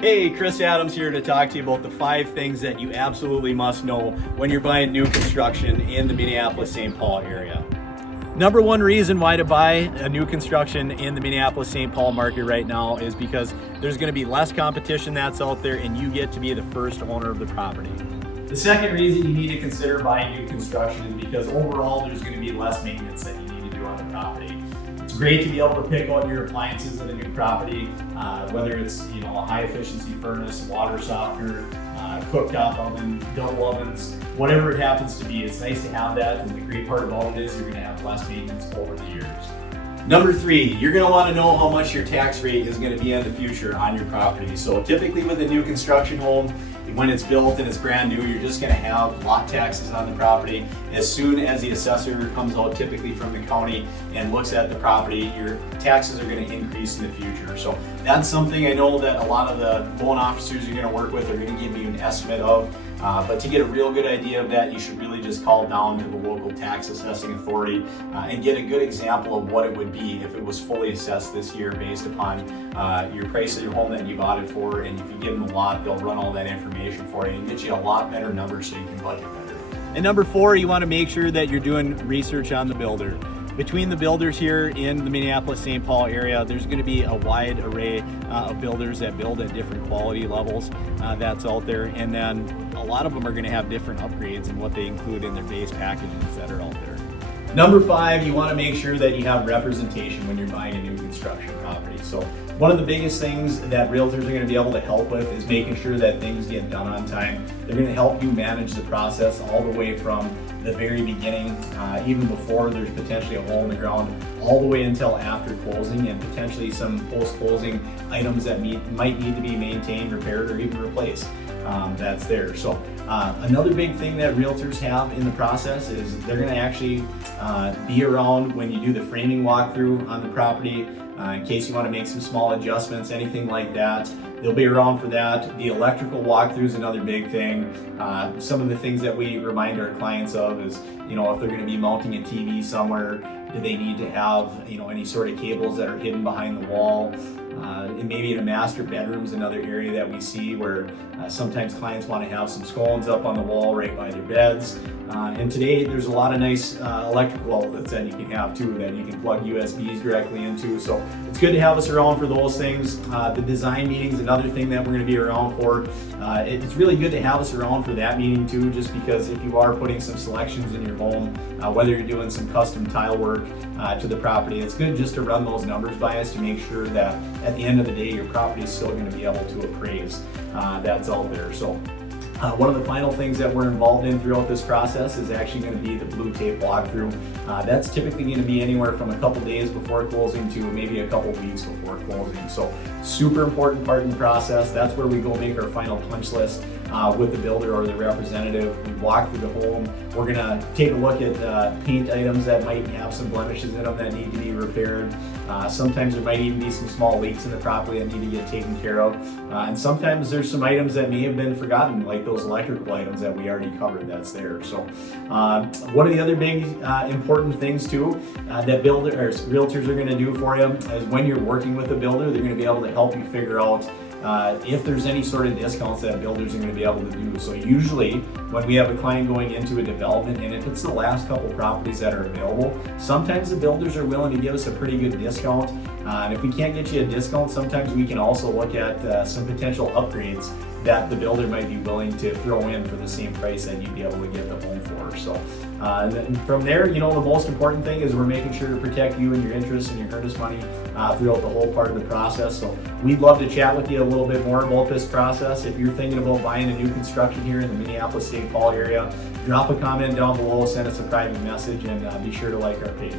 Hey, Chris Adams here to talk to you about the 5 things that you absolutely must know when you're buying new construction in the Minneapolis-St. Paul area. Number one reason why to buy a new construction in the Minneapolis-St. Paul market right now is because there's going to be less competition that's out there and you get to be the first owner of the property. The second reason you need to consider buying new construction is because overall there's going to be less maintenance that you need to do on the property. It's great to be able to pick out your appliances in a new property, whether it's a high efficiency furnace, water softener, cooktop oven, double ovens, whatever it happens to be. It's nice to have that, and the great part about it is you're going to have less maintenance over the years. Number 3, you're going to want to know how much your tax rate is going to be in the future on your property. So typically with a new construction home, when it's built and it's brand new, you're just going to have lot taxes on the property. As soon as the assessor comes out, typically from the county, and looks at the property, your taxes are going to increase in the future. So that's something I know that a lot of the loan officers you're going to work with are going to give you an estimate of. But to get a real good idea of that, you should really just call down to the local tax assessing authority and get a good example of what it would be if it was fully assessed this year based upon your price of your home that you bought it for. And if you give them a lot, they'll run all that information for you and get you a lot better numbers so you can budget better. And number 4, you want to make sure that you're doing research on the builder. Between the builders here in the Minneapolis-St. Paul area, there's going to be a wide array of builders that build at different quality levels that's out there. And then a lot of them are going to have different upgrades and what they include in their base packages that are out there. Number 5, you want to make sure that you have representation when you're buying a new construction property. So one of the biggest things that realtors are going to be able to help with is making sure that things get done on time. They're going to help you manage the process all the way from the very beginning, even before there's potentially a hole in the ground, all the way until after closing, and potentially some post-closing items that might need to be maintained, repaired, or even replaced. That's there. So another big thing that realtors have in the process is they're going to actually be around when you do the framing walkthrough on the property, in case you want to make some small adjustments, anything like that. They'll be around for that. The electrical walkthrough is another big thing. Some of the things that we remind our clients of is, if they're going to be mounting a TV somewhere, do they need to have, any sort of cables that are hidden behind the wall? And maybe in a master bedroom is another area that we see where sometimes clients want to have some sconces up on the wall right by their beds. And today there's a lot of nice electrical outlets that you can have too that you can plug USBs directly into. So it's good to have us around for those things. The design meeting's another thing that we're going to be around for. It's really good to have us around for that meeting too, just because if you are putting some selections in your home, whether you're doing some custom tile work to the property, it's good just to run those numbers by us to make sure that at the end of the day your property is still going to be able to appraise that's out there. So one of the final things that we're involved in throughout this process is actually going to be the blue tape walkthrough. That's typically going to be anywhere from a couple days before closing to maybe a couple weeks before closing. So super important part in the process. That's where we go make our final punch list with the builder or the representative. We walk through the home. We're going to take a look at paint items that might have some blemishes in them that need to be repaired. Sometimes there might even be some small leaks in the property that need to get taken care of. And sometimes there's some items that may have been forgotten, like those electrical items that we already covered that's there. So one of the other big important things too that realtors are going to do for you is when you're working with a builder, they're going to be able to help you figure out if there's any sort of discounts that builders are going to be able to do. So usually when we have a client going into a development, and if it's the last couple properties that are available, sometimes the builders are willing to give us a pretty good discount. And if we can't get you a discount, sometimes we can also look at some potential upgrades that the builder might be willing to throw in for the same price that you'd be able to get the home for. So and then from there, the most important thing is we're making sure to protect you and your interests and your earnest money throughout the whole part of the process. So we'd love to chat with you a little bit more about this process. If you're thinking about buying a new construction here in the Minneapolis-Saint Paul area, drop a comment down below, send us a private message, and be sure to like our page.